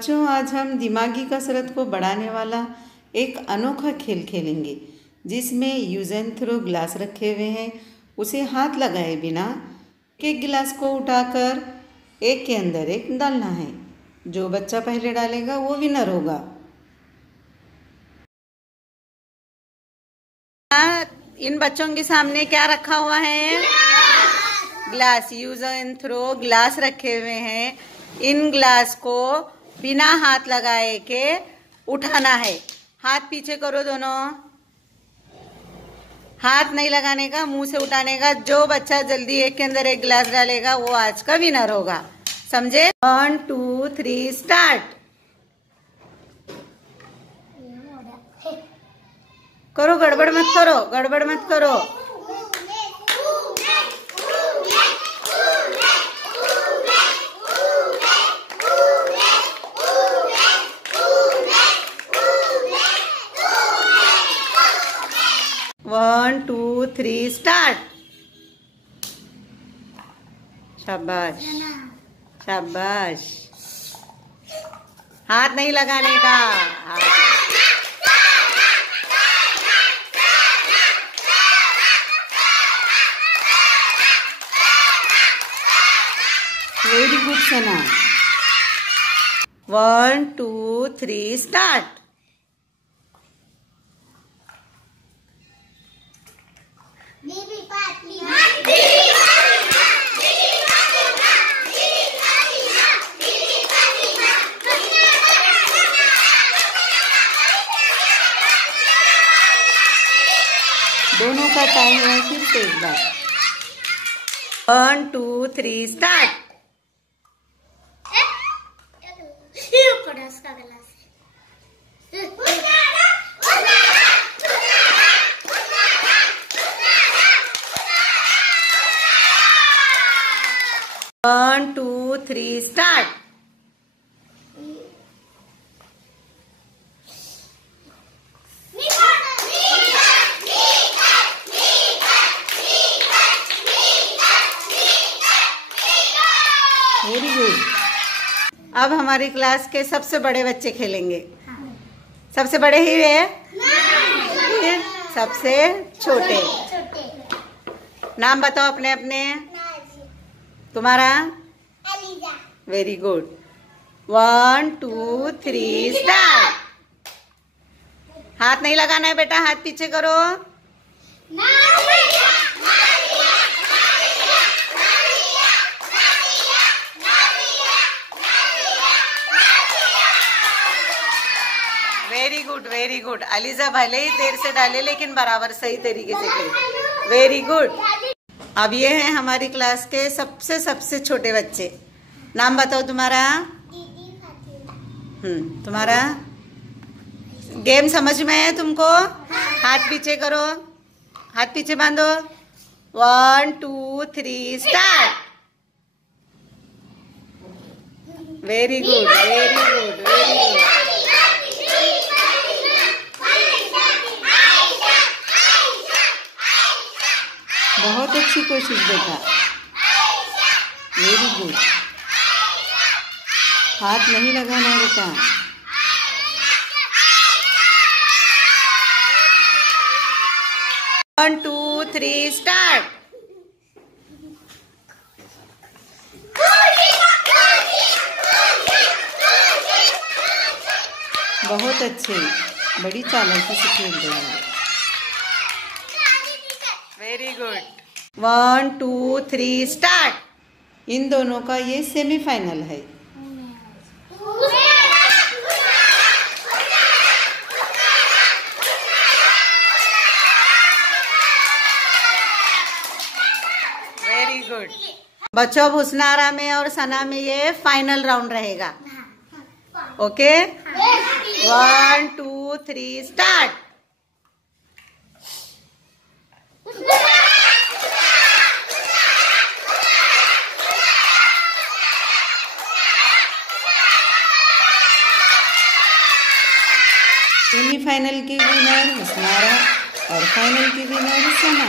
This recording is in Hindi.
बच्चों, आज हम दिमागी कसरत को बढ़ाने वाला एक अनोखा खेल खेलेंगे जिसमें यूज एंड थ्रो गिलास रखे हुए हैं। उसे हाथ लगाए बिना एक गिलास को उठाकर एक के अंदर एक डालना है। जो बच्चा पहले डालेगा वो विनर होगा। इन बच्चों के सामने क्या रखा हुआ है? Glass. Use and throw glass रखे हुए हैं। इन ग्लास को बिना हाथ लगाए के उठाना है। हाथ पीछे करो दोनों। हाथ नहीं लगाने का, मुंह से उठाने का। जो बच्चा जल्दी एक के अंदर एक गिलास डालेगा वो आज का विनर होगा। समझे? 1 2 3 स्टार्ट। करो, गड़बड़ मत करो, गड़बड़ मत करो। One two three start. शाबाश, शाबाश। हाथ नहीं लगाने का। वेरी गुड सना। 1 2 3 स्टार्ट। दोनों का टाइम है, फिर से एक बार। 1 2 3 start. One two three start. Very good. अब हमारी क्लास के सबसे बड़े बच्चे खेलेंगे। सबसे बड़े ही वे, सबसे छोटे। नाम बताओ अपने अपने। तुम्हारा? Very good. 1 2 3 स्टार्ट। हाथ नहीं लगाना है बेटा, हाथ पीछे करो। Very good, very good. ELISA भले ही देर से डाले लेकिन बराबर सही तरीके से खेले। Very good. अब ये है हमारी क्लास के सबसे छोटे बच्चे। नाम बताओ तुम्हारा। तुम्हारा? गेम समझ में है तुमको? हाथ पीछे करो, हाथ पीछे बांधो। 1 2 3 start. Very good, very good, very good. बहुत अच्छी कोशिश बेटा। Very good. हाथ नहीं लगाना है बेटा। One two three start. बहुत अच्छे, बड़ी चालाकी से खेल रहे हैं। Very good. 1 2 3 स्टार्ट। इन दोनों का ये सेमीफाइनल है। Very good. बच्चों, हुस्नारा में और सना में ये फाइनल राउंड रहेगा। ओके? 1 2 3 स्टार्ट। सेमीफाइनल की विनर हुस्नारा और फाइनल की विनर सना।